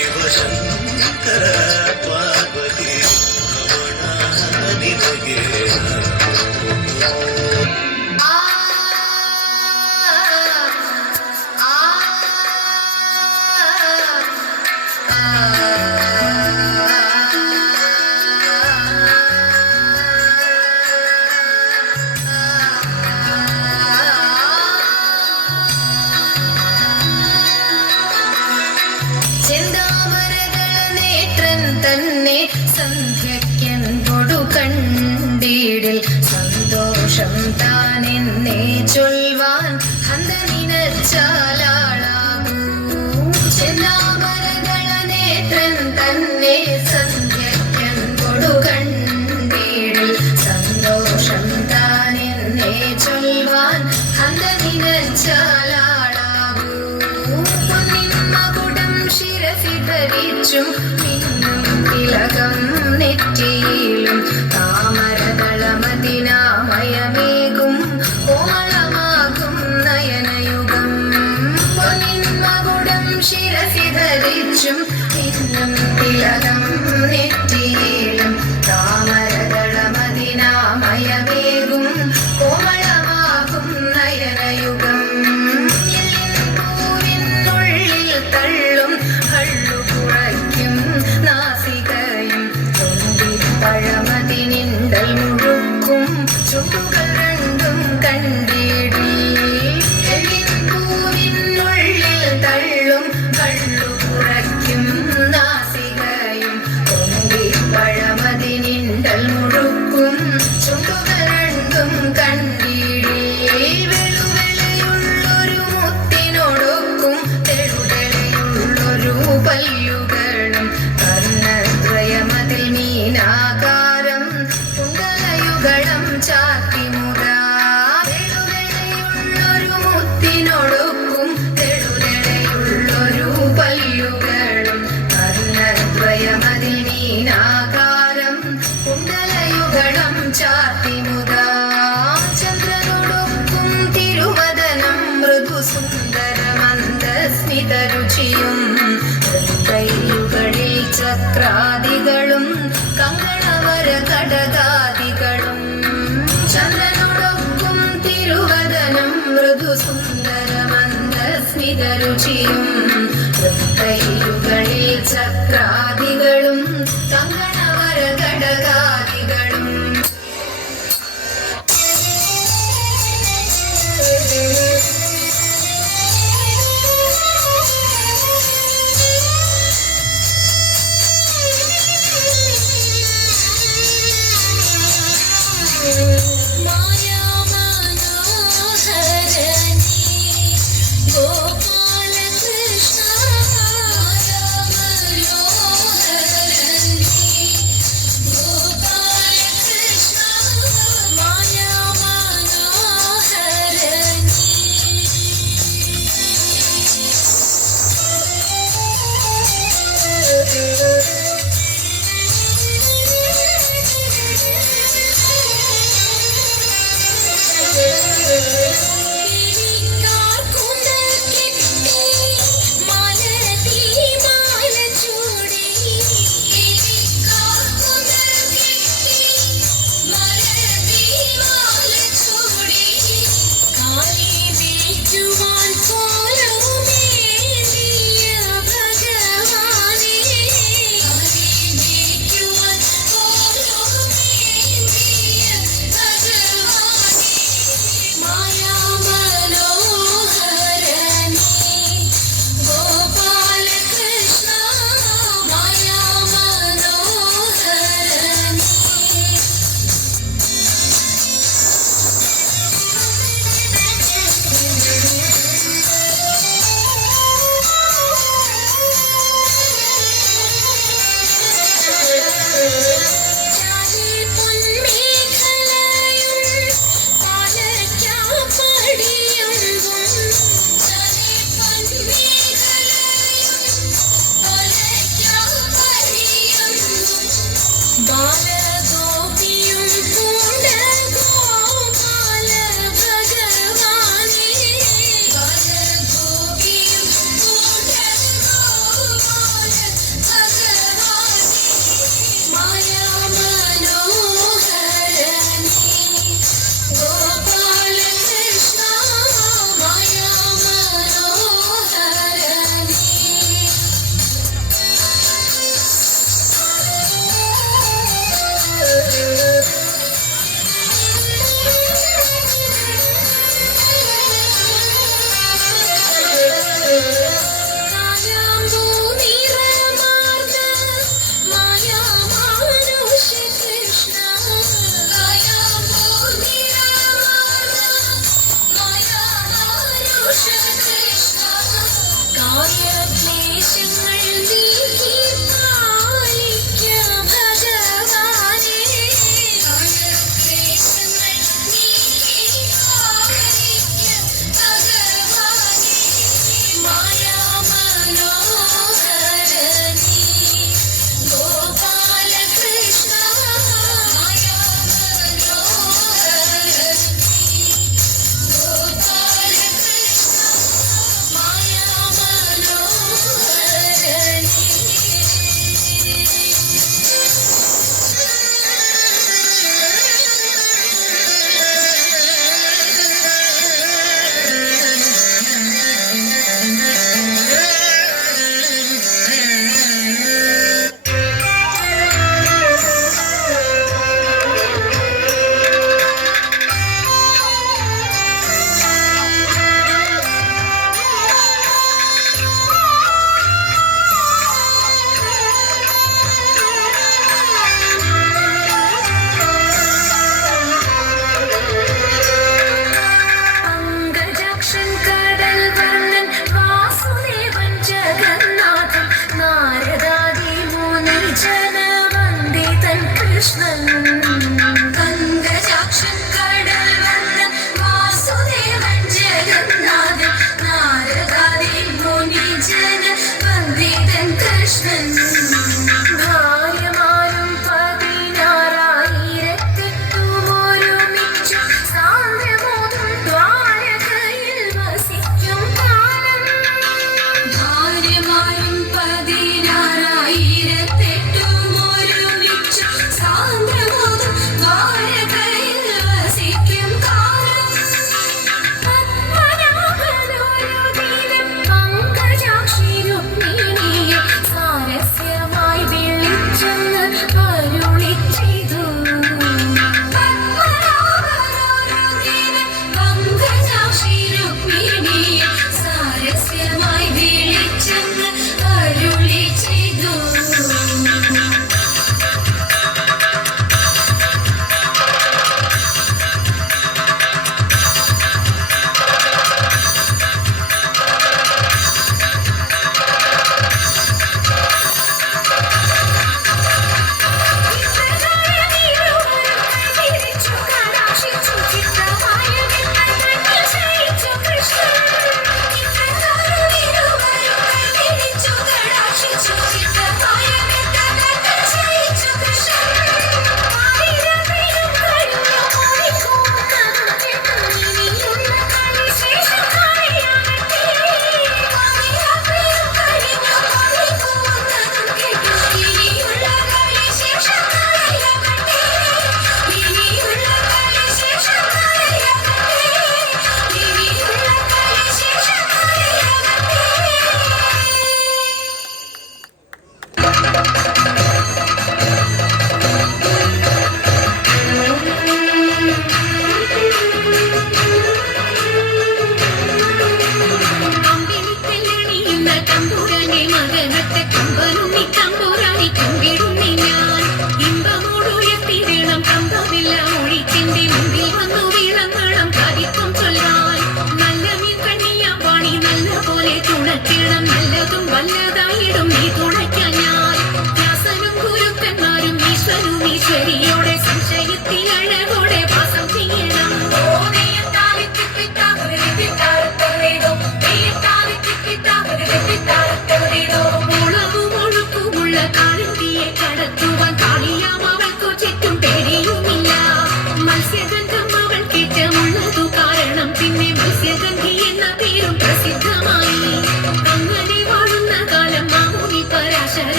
ಶಿವಶಂಕರ ಪಾರ್ವತಿ ಕವಣ ನಿಮಗೆ സന്തോഷം താൻ തന്നെ സന്ധ്യക്കെൻപൊടു കണ്ടീടിൽ സന്തോഷം താനെന്നേ ചൊൽവാൻ ഹന്തനിനച്ചാൽ Thank you. സാക്ഷിയും തൃക്കൈകളിൽ ചക്രാദികളും തങ്കണവര ഘടകാദികളും. Thank you.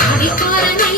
கடைக்காரனை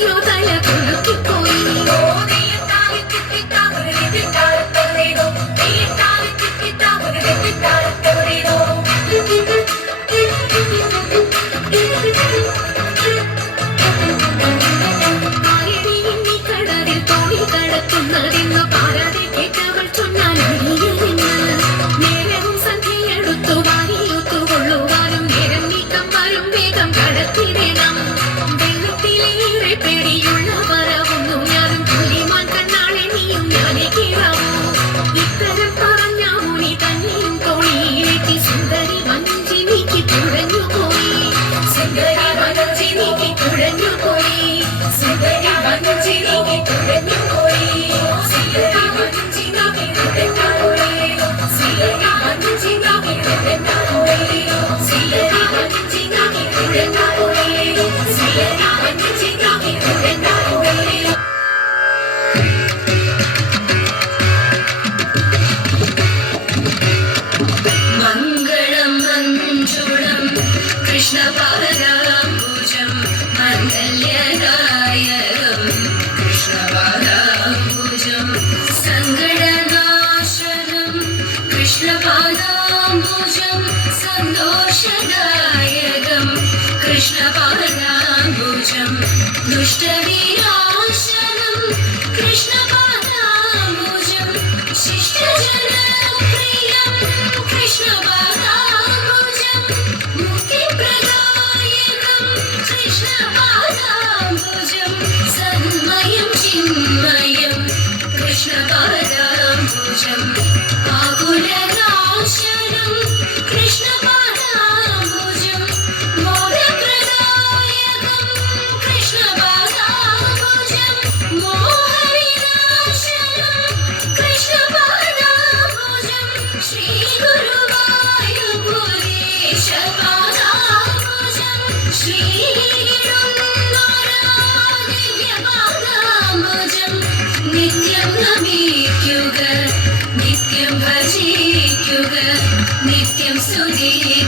Contigo voy कृष्णकाराम्बुजम् आकुलराशनं Krishna സംഗമിക്കുക നിത്യം ഭജിക്കുക നിത്യം സ്തുതിക്കുക.